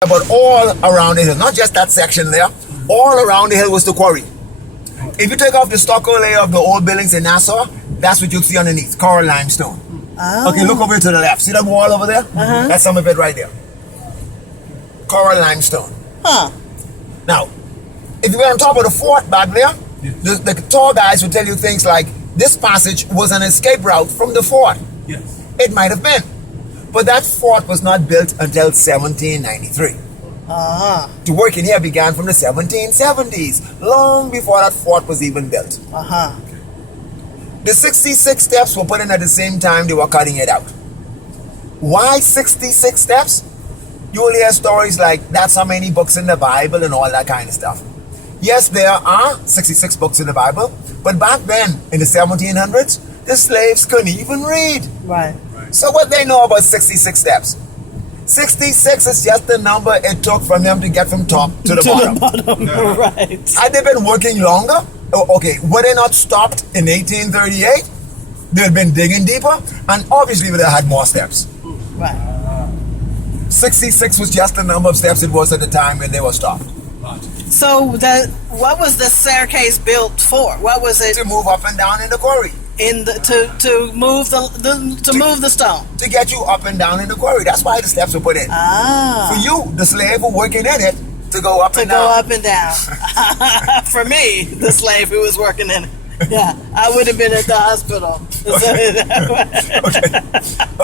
But all around the hill, not just that section there, all around the hill was the quarry. If you take off the stucco layer of the old buildings in Nassau, that's what you'll see underneath, coral limestone. Oh. Okay, look over to the left. See that wall over there? Uh-huh. That's some of it right there. Coral limestone. Huh. Now, if you were on top of the fort back there, yes, the tour guys would tell you things like, this passage was an escape route from the fort. Yes. It might have been. But that fort was not built until 1793. Uh-huh. The work in here began from the 1770s, long before that fort was even built. Uh-huh. The 66 steps were put in at the same time they were cutting it out. Why 66 steps? You will hear stories like, that's how many books in the Bible and all that kind of stuff. Yes, there are 66 books in the Bible, but back then, in the 1700s, the slaves couldn't even read. Right. So what they know about 66 steps? 66 is just the number it took from them to get from top to the bottom. Yeah. Right. Had they been working longer? Okay, were they not stopped in 1838? They had been digging deeper, and obviously they had more steps. Right. 66 was just the number of steps it was at the time when they were stopped. So what was the staircase built for? What was it? To move up and down in the quarry. To move move the stone. To get you up and down in the quarry. That's why the steps were put in. Ah. For you, the slave who working in it, to go up and down. To go up and down. For me, the slave who was working in it. Yeah, I would have been at the hospital.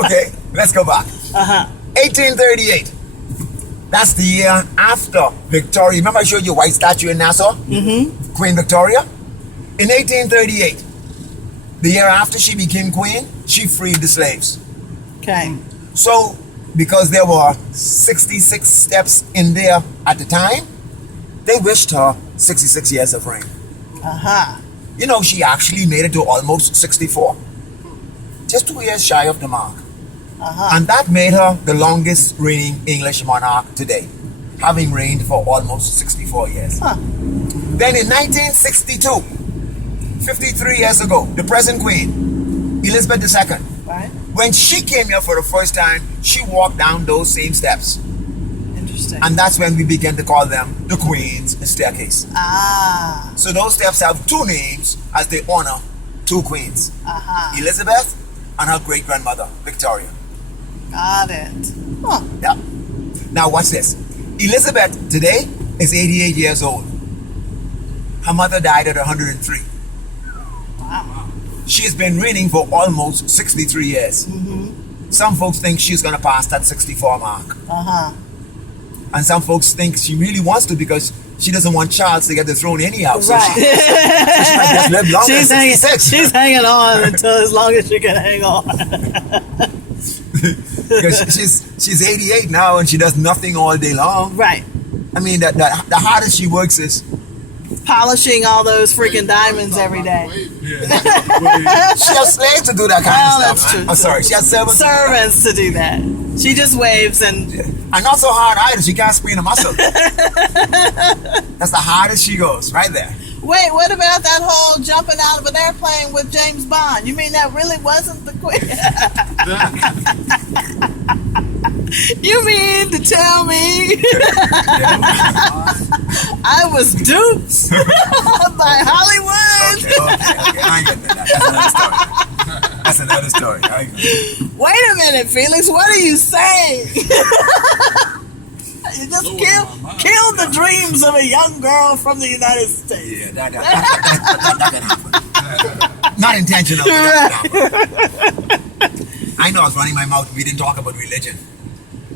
Okay, let's go back. 1838. That's the year after Victoria. Remember I showed you a white statue in Nassau? Mm-hmm. Queen Victoria? In 1838, the year after she became queen, she freed the slaves. Okay. So, because there were 66 steps in there at the time, they wished her 66 years of reign. Uh-huh. You know, she actually made it to almost 64. Just 2 years shy of the mark. Uh-huh. And that made her the longest reigning English monarch today, having reigned for almost 64 years. Huh. Then in 1962, 53 years ago, the present queen, Elizabeth II, right, when she came here for the first time, she walked down those same steps. Interesting. And that's when we began to call them the Queen's Staircase. Ah. So those steps have two names as they honor two queens. Uh-huh. Elizabeth and her great-grandmother, Victoria. Got it. Huh. Yeah. Now watch this. Elizabeth today is 88 years old. Her mother died at 103. Wow. She has been reigning for almost 63 years. Mm-hmm. Some folks think she's going to pass that 64 mark. Uh-huh. And some folks think she really wants to because she doesn't want Charles to get the throne anyhow. So right. she might just live longer than 66. She's hanging on until as long as she can hang on. Because she's 88 now and she does nothing all day long. Right. I mean, the hardest she works is polishing all those freaking diamonds every day. She has slaves to do that kind of stuff. That's true. I'm sorry, she has servants to do that. She just waves and not so hard either. She can't sprain a muscle. That's the hardest she goes, right there. Wait, what about that whole jumping out of an airplane with James Bond? You mean that really wasn't the queen? You mean to tell me I was duped by Hollywood? Okay. I ain't getting that. That's another story. Wait a minute, Felix. What are you saying? You just killed the dreams of a young girl from the United States. Yeah, that can happen. Not intentional. I know I was running my mouth. We didn't talk about religion.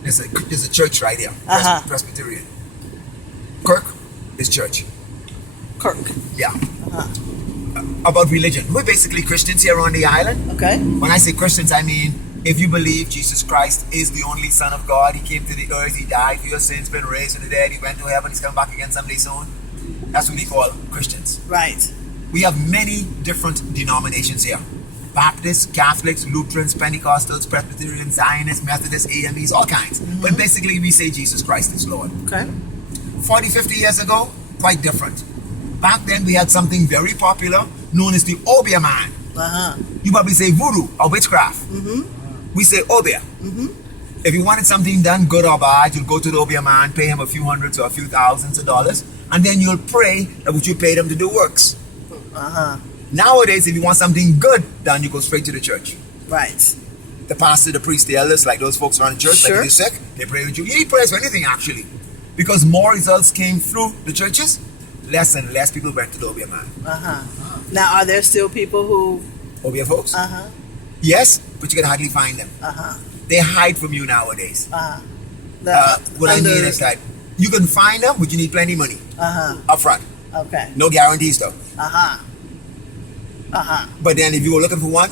There's a church right here, Presbyterian. Kirk is church. Kirk. Yeah. About religion. We're basically Christians here on the island. Okay. When I say Christians, I mean if you believe Jesus Christ is the only Son of God, He came to the earth, He died for your sins, been raised from the dead, He went to heaven, He's coming back again someday soon. That's what we call Christians. Right. We have many different denominations here. Baptists, Catholics, Lutherans, Pentecostals, Presbyterians, Zionists, Methodists, AMEs, all kinds. Mm-hmm. But basically we say Jesus Christ is Lord. Okay. 40, 50 years ago, quite different. Back then we had something very popular known as the Ouvea Man. Uh-huh. You probably say voodoo or witchcraft. Mm-hmm. We say Ouvea. Mm-hmm. If you wanted something done, good or bad, you'll go to the Ouvea Man, pay him a few hundreds or a few thousands of dollars, and then you'll pray that what you paid him to do works. Nowadays, if you want something good done, you go straight to the church. Right. The pastor, the priest, the elders, like those folks around the church, like if you're sick, they pray with you. You need prayers for anything, actually. Because more results came through the churches, less and less people went to the Ouvea Man. Now, are there still people who... Ouvea folks? Yes, but you can hardly find them. They hide from you nowadays. What I mean is that you can find them, but you need plenty of money up front. Okay. No guarantees, though. But then if you go looking for one,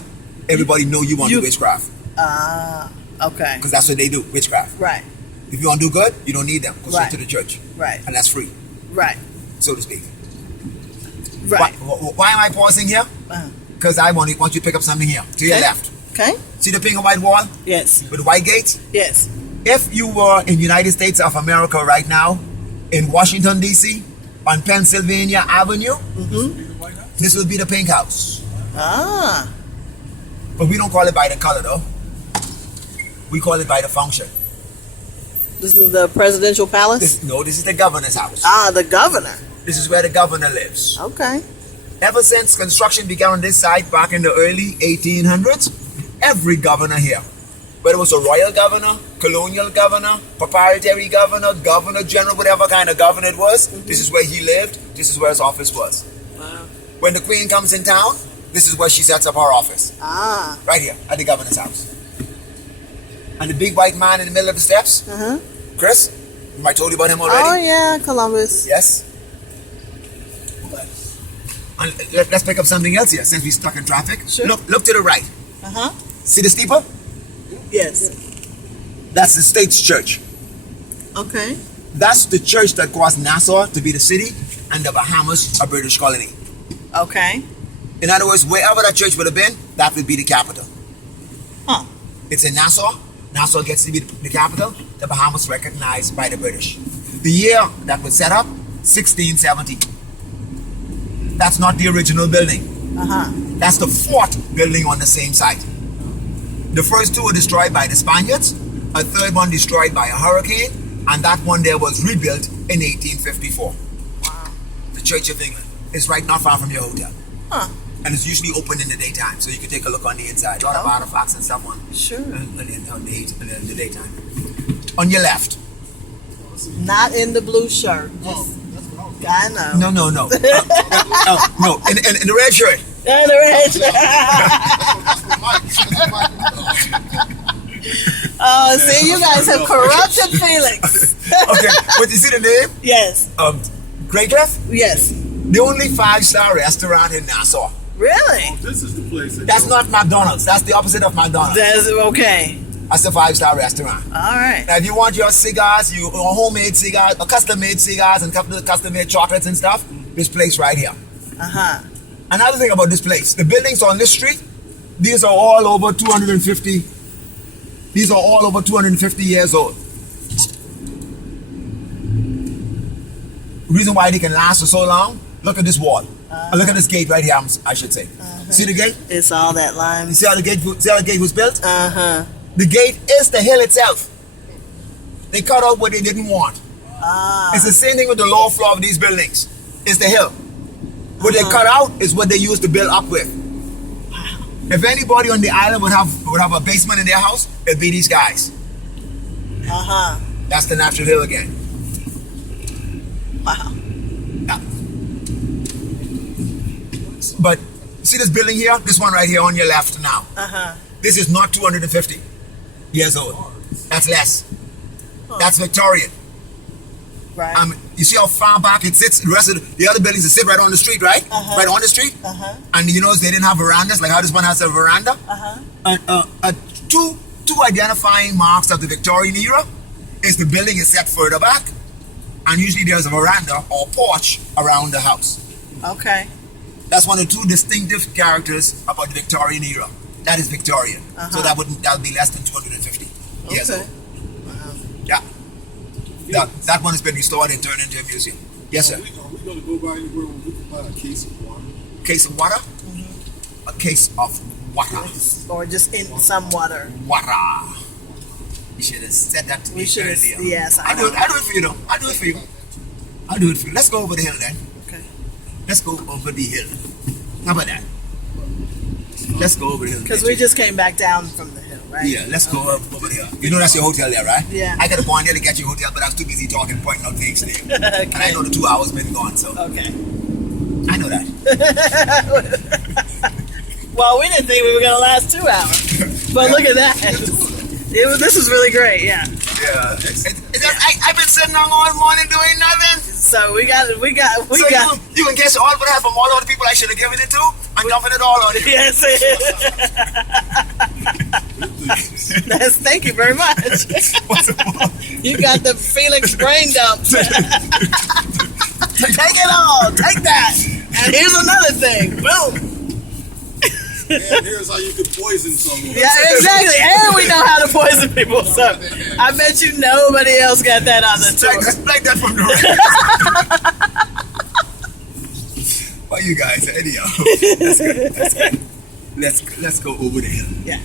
everybody know you want to do witchcraft. Okay. Because that's what they do, witchcraft. Right. If you want to do good, you don't need them. Go straight to the church. Right. And that's free. Right. So to speak. Right. Why am I pausing here? Because I want you to pick up something here, to your left. Okay. See the pink and white wall? Yes. With the white gates? Yes. If you were in the United States of America right now, in Washington, D.C., on Pennsylvania Avenue, this will be the pink house. But we don't call it by the color, though. We call it by the function. This is the presidential palace? This is the governor's house. The governor. This is where the governor lives. Okay. Ever since construction began on this site back in the early 1800s, every governor here, whether it was a royal governor, colonial governor, proprietary governor, governor general, whatever kind of governor it was, this is where he lived, this is where his office was. Wow. When the queen comes in town, this is where she sets up her office. Right here, at the governor's house. And the big white man in the middle of the steps, Chris, I told you about him already? Oh, yeah, Columbus. Yes. And let's pick up something else here, since we're stuck in traffic. Sure. Look to the right. See the steeple? Yes. That's the state's church. Okay. That's the church that caused Nassau to be the city and the Bahamas a British colony. Okay. In other words, wherever that church would have been, that would be the capital. It's in Nassau. Nassau gets to be the capital. The Bahamas recognized by the British. The year that was set up, 1670. That's not the original building. That's the fourth building on the same site. The first two were destroyed by the Spaniards, a third one destroyed by a hurricane, and that one there was rebuilt in 1854. Wow. The Church of England is right not far from your hotel. And it's usually open in the daytime, so you can take a look on the inside. A lot of artifacts and stuff on, in the daytime. On your left. Not in the blue shirt. I know. No. No, in the red shirt. In the red shirt. Oh, see, you guys have corrupted Felix. Okay, but you see the name? Yes. Grey Cliff? Yes. The only 5-star restaurant in Nassau. Really? This is the place. That's not McDonald's. That's the opposite of McDonald's. That's okay. That's a 5-star restaurant. All right. Now, if you want your cigars, your homemade cigars, or custom-made cigars and custom-made chocolates and stuff, this place right here. Another thing about this place, the buildings on this street, these are all over 250. These are all over 250 years old. The reason why they can last for so long, look at this wall. Look at this gate right here, I should say. See the gate? It's all that lime. You see how the gate was built? The gate is the hill itself. They cut out what they didn't want. It's the same thing with the lower floor of these buildings. It's the hill. What they cut out is what they used to build up with. If anybody on the island would have a basement in their house, it'd be these guys. That's the natural hill again. Wow. Yeah. But see this building here? This one right here on your left now. This is not 250 years old. That's less. That's Victorian. Right. You see how far back it sits? The rest of the other buildings sit right on the street, right? Right on the street. And you notice they didn't have verandas, like how this one has a veranda. Two identifying marks of the Victorian era is the building is set further back, and usually there's a veranda or porch around the house. Okay. That's one of the two distinctive characters about the Victorian era. That is Victorian. So that'll be less than 250 years old. Wow. Yeah. That one has been restored and turned into a museum. Yes, sir. Are we going to go by anywhere where we can buy a case of water? Case of water? A case of water. Or just in some water. Water. You should have said that to me We should have. earlier. Yes, I I do it for you though. I do it for you. I'll do it for you. Let's go over the hill then. Okay. Let's go over the hill. How about that? Let's go over the hill. Because we just came back down from the hill, right? Yeah, let's go over here. You know that's your hotel there, right? Yeah. I got to go on there to get your hotel, but I was too busy talking, pointing out things there. Okay. And I know the 2 hours been gone, so Okay. I know that. Well, we didn't think we were going to last 2 hours. But look at that. This was really great, yeah. Yeah. I've been sitting on all morning doing nothing. So we got. You can guess all but half from all of the people I should have given it to. I'm dumping it all on you. Yes. Thank you very much. You got the Felix brain dump. Take it all. Take that. And here's another thing. Boom. And here's how you could poison someone. Yeah, exactly. And we know how to poison people. So I bet you nobody else got that on the tour. Like that from the Why you guys? Anyhow. That's good. Let's go over the hill. Yeah.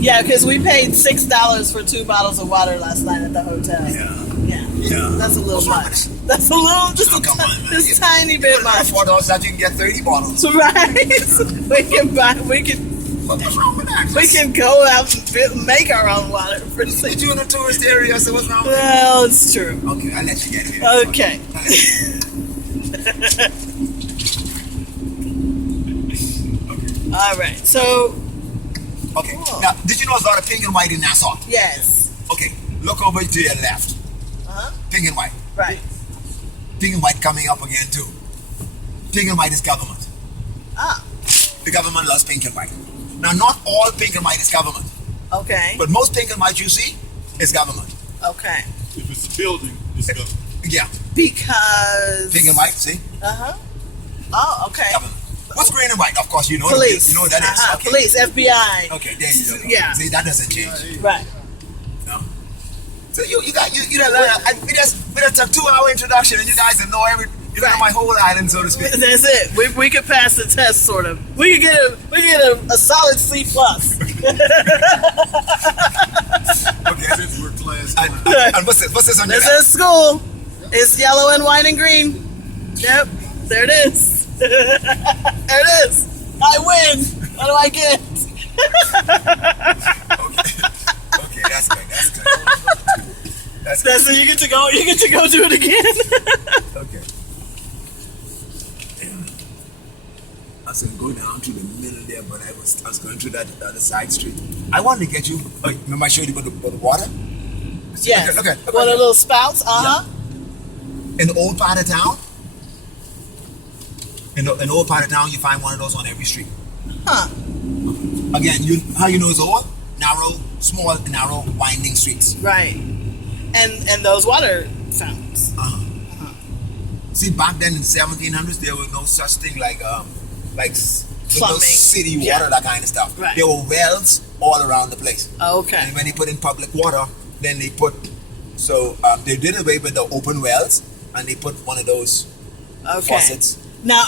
Yeah, because we paid $6 for 2 bottles of water last night at the hotel. Yeah. Yeah. That's a little much. That's a little, just a tiny bit much. $4 that you can get 30 bottles. Right. we can go out and make our own water for But $6. you in a tourist area, so what's wrong with Well, it's true. Okay, I'll let you get here. Okay. All right. So, Okay. Cool. Now, did you know there's a lot of pink and white in Nassau? yes. Okay. Look over to your left. Uh-huh. Pink and white. Right. Pink and white coming up again too. Pink and white is government. Ah. The government loves pink and white. Now, not all pink and white is government, Okay. but most pink and white you see is government. Okay. If it's a building, it's government. Yeah, Because. pink and white. See, Uh-huh. Oh, okay. government. What's green and white? Of course, you know. Police. You know what that is. Uh-huh. Okay. Police, FBI. Okay, there you go. Yeah. See, that doesn't change. Right. No. So you don't learn. We just took 2 hour introduction, and you guys know you know my whole island, so to speak. That's it. We could pass the test, sort of. We could get a solid C+. Okay. Since we're class And what's this on your This back? is school. It's yellow and white and green. Yep. There it is. There it is. I win. What do I get? Okay, that's good. That's good. That's it. You get to go. You get to go do it again. Okay. I was gonna go down to the middle there, but I was going through that other side street. I wanted to get you. Remember I showed you about the water? Yes. Okay. One of the little spouts. Uh-huh. In the old part of town. In the old part of town, you find one of those on every street. Huh. Again, how you know it's old? Small, narrow, winding streets. Right. And those water fountains. See, back then in the 1700s, there was no such thing like Plumbing. city water, Yeah. that kind of stuff. Right. There were wells all around the place. Okay. And when they put in public water, then they they did away with the open wells, and they put one of those Okay. faucets. Now,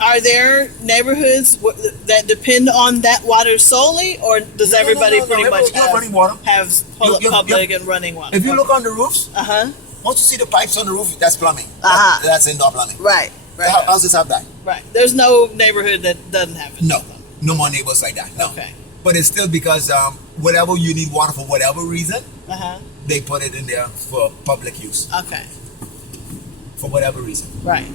are there neighborhoods that depend on that water solely, or does everybody pretty much you have running water. have public and running water? If you look on the roofs, Uh-huh. once you see the pipes on the roof, that's plumbing. Uh-huh. That's indoor plumbing. Right. The houses have that. Right. There's no neighborhood that doesn't have it. No more neighbors like that. No. Okay. But it's still because whatever you need water for whatever reason, Uh-huh. they put it in there for public use Okay. for whatever reason. Right.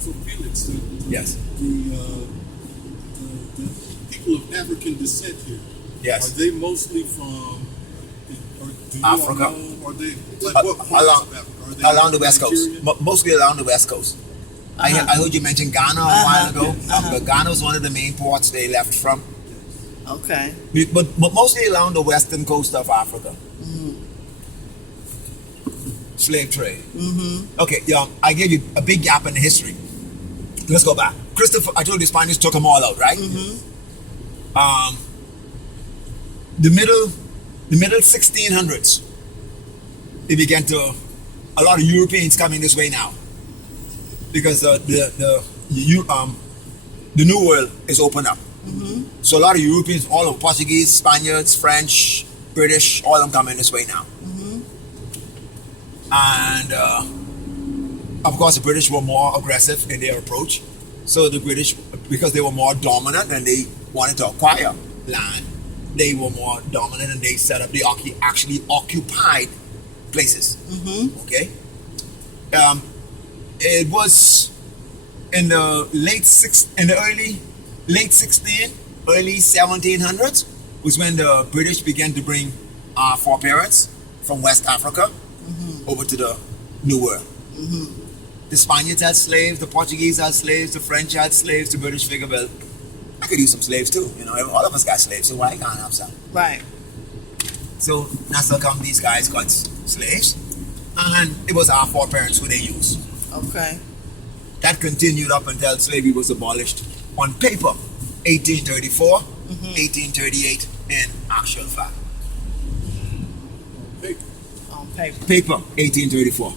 So Felix, Yes. the people of African descent here, Yes. are they mostly from or do you Africa. all know, are they like Uh, what parts along- of Africa? Are they Along the west coast, Nigerian? mostly along the west coast. I heard you mention Ghana a while ago. But Ghana was one of the main ports they left from, Okay. but mostly along the western coast of Africa. Slave trade. Okay, I gave you a big gap in the history. Let's go back. Christopher, I told you the Spaniards took them all out, right? The middle 1600s, they began to, a lot of Europeans coming this way now, because the new world is open up. So a lot of Europeans, all of Portuguese, Spaniards, French, British, all of them coming this way now. And of course, the British were more aggressive in their approach. So the British, because they were more dominant and they wanted to acquire land, they were more dominant and they set up, they actually occupied places. Okay? It was in the late 1700s was when the British began to bring our foreparents from West Africa over to the New World. The Spaniards had slaves, the Portuguese had slaves, the French had slaves, the British figured, well, I could use some slaves too. You know, all of us got slaves, so why can't I have some? Right. So Nassau come, these guys got slaves, and it was our foreparents who they used. Okay. That continued up until slavery was abolished on paper, 1834, 1838 in actual fact. On paper. Paper, 1834.